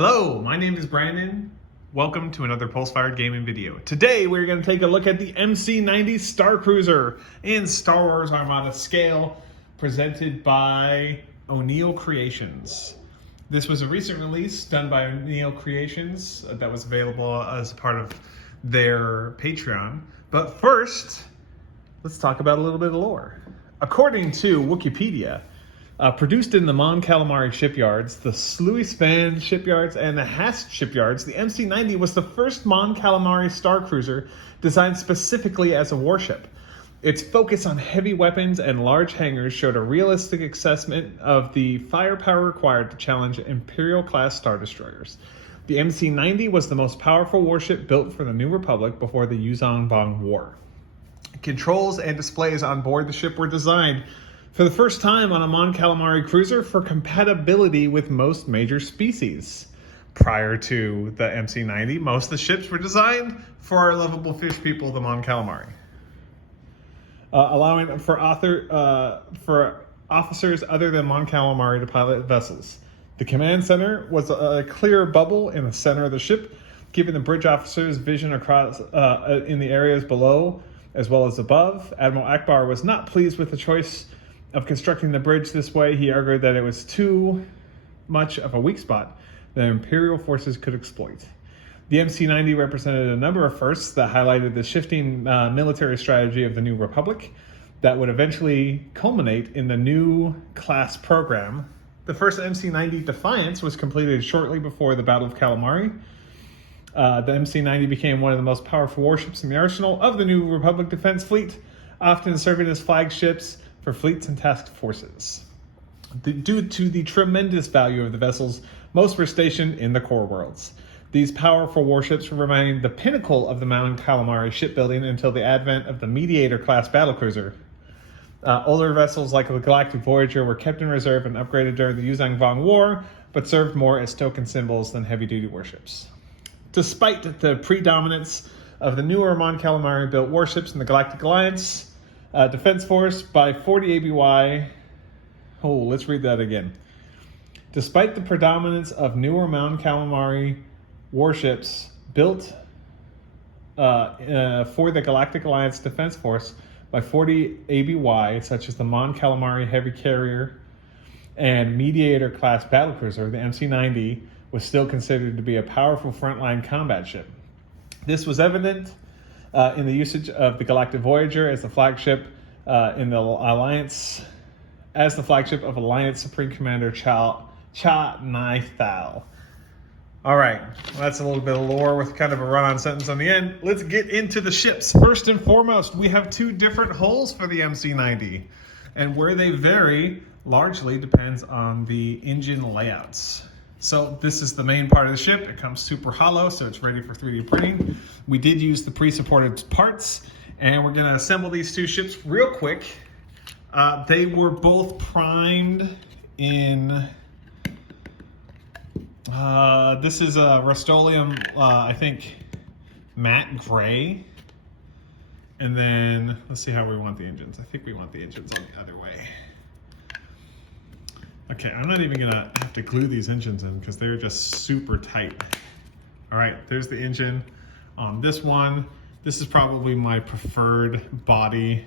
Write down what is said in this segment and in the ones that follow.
Hello, my name is Brandon. Welcome to another Pulse-Fired gaming video. Today we're going to take a look at the MC90 Star Cruiser in Star Wars Armada scale, presented by Onil Creations. This was a recent release done by Onil Creations that was available as part of their Patreon. But first, let's talk about a little bit of lore. According to Wikipedia, produced in the Mon Calamari shipyards, the Sluisvan shipyards, and the Hast shipyards, the MC90 was the first Mon Calamari Star Cruiser designed specifically as a warship. Its focus on heavy weapons and large hangars showed a realistic assessment of the firepower required to challenge Imperial-class Star Destroyers. The MC90 was the most powerful warship built for the New Republic before the Yuzhong War. Controls and displays on board the ship were designed for the first time on a Mon Calamari cruiser for compatibility with most major species. Prior to the MC90, most of the ships were designed for our lovable fish people, the Mon Calamari, allowing for officers other than Mon Calamari to pilot vessels. The command center was a clear bubble in the center of the ship, giving the bridge officers vision across in the areas below as well as above. Admiral Akbar was not pleased with the choice of constructing the bridge this way. He argued that it was too much of a weak spot that Imperial forces could exploit. The MC90 represented a number of firsts that highlighted the shifting military strategy of the New Republic that would eventually culminate in the new class program. The first MC90 Defiance was completed shortly before the Battle of Calamari. The MC90 became one of the most powerful warships in the arsenal of the New Republic Defense Fleet, often serving as flagships for fleets and task forces. Due to the tremendous value of the vessels, most were stationed in the core worlds. These powerful warships remained the pinnacle of the Mon Calamari shipbuilding until the advent of the Mediator-class battlecruiser. Older vessels like the Galactic Voyager were kept in reserve and upgraded during the Yuzhong War, but served more as token symbols than heavy-duty warships. Despite the predominance of the newer Mon Calamari-built warships in the Galactic Alliance Defense Force by 40 ABY. Oh, let's read that again. Despite the predominance of newer Mon Calamari warships built for the Galactic Alliance Defense Force by 40 ABY, such as the Mon Calamari Heavy Carrier and Mediator-class battlecruiser, the MC90 was still considered to be a powerful frontline combat ship. This was evident in the usage of the Galactic Voyager as the flagship in the Alliance, as the flagship of Alliance Supreme Commander Cha Nai Thal. All right, well, that's a little bit of lore with kind of a run-on sentence on the end. Let's get into the ships. First and foremost, we have two different hulls for the MC90, and where they vary largely depends on the engine layouts. So this is the main part of the ship. It comes super hollow, so it's ready for 3D printing. We did use the pre-supported parts, and we're gonna assemble these two ships real quick. They were both primed in, this is a Rust-Oleum, I think, matte gray. And then, let's see how we want the engines. I think we want the engines on the other way. Okay, I'm not even gonna have to glue these engines in because they're just super tight. All right, there's the engine on this one. This is probably my preferred body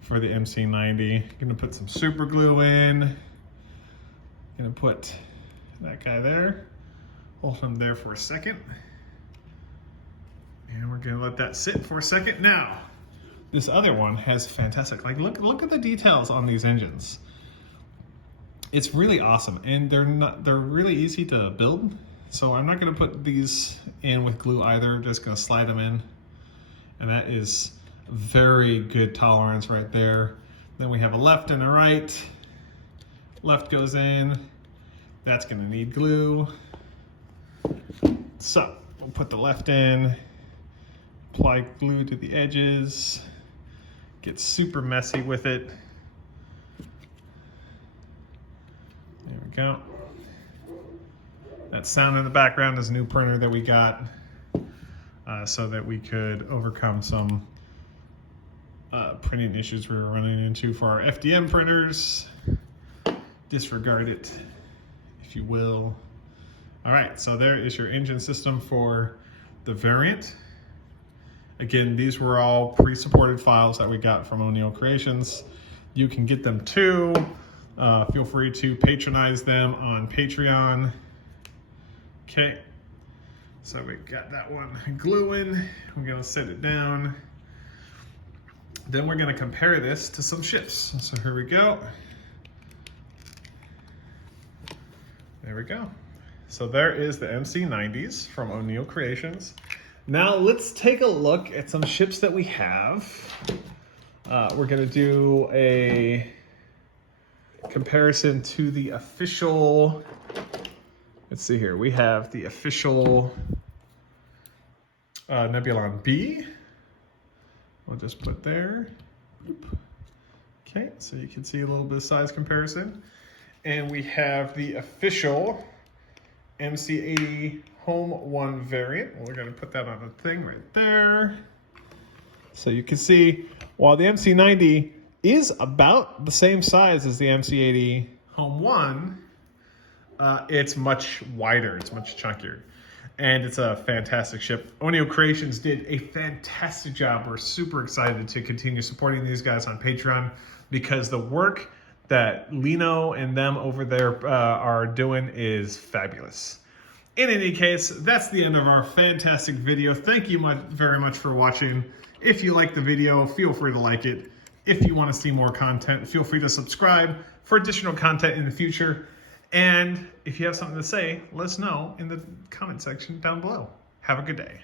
for the MC90. Gonna put some super glue in. Gonna put that guy there. Hold him there for a second. And we're gonna let that sit for a second. Now, this other one has fantastic, like look at the details on these engines. It's really awesome, and they're really easy to build. So I'm not gonna put these in with glue either. I'm just gonna slide them in. And that is very good tolerance right there. Then we have a left and a right. Left goes in. That's gonna need glue. So we'll put the left in, apply glue to the edges, get super messy with it. There we go. That sound in the background is a new printer that we got so that we could overcome some printing issues we were running into for our FDM printers. Disregard it, if you will. All right, so there is your engine system for the variant. Again, these were all pre-supported files that we got from Onil Creations. You can get them too. Feel free to patronize them on Patreon. Okay, so we got that one gluing. We're gonna set it down. Then we're gonna compare this to some ships. So here we go. There we go. So there is the MC90s from Onil Creations. Now let's take a look at some ships that we have. We're gonna do a comparison to the official, let's see here. We have the official Nebulon B. We'll just put there. Okay, so you can see a little bit of size comparison. And we have the official MC80 Home 1 variant. We're gonna put that on a thing right there. So you can see, while the MC90 is about the same size as the MC80 Home 1, it's much wider, it's much chunkier. And it's a fantastic ship. Onil Creations did a fantastic job. We're super excited to continue supporting these guys on Patreon because the work that Lino and them over there are doing is fabulous. In any case, that's the end of our fantastic video. Thank you very much for watching. If you like the video, feel free to like it. If you want to see more content, feel free to subscribe for additional content in the future. And if you have something to say, let us know in the comment section down below. Have a good day.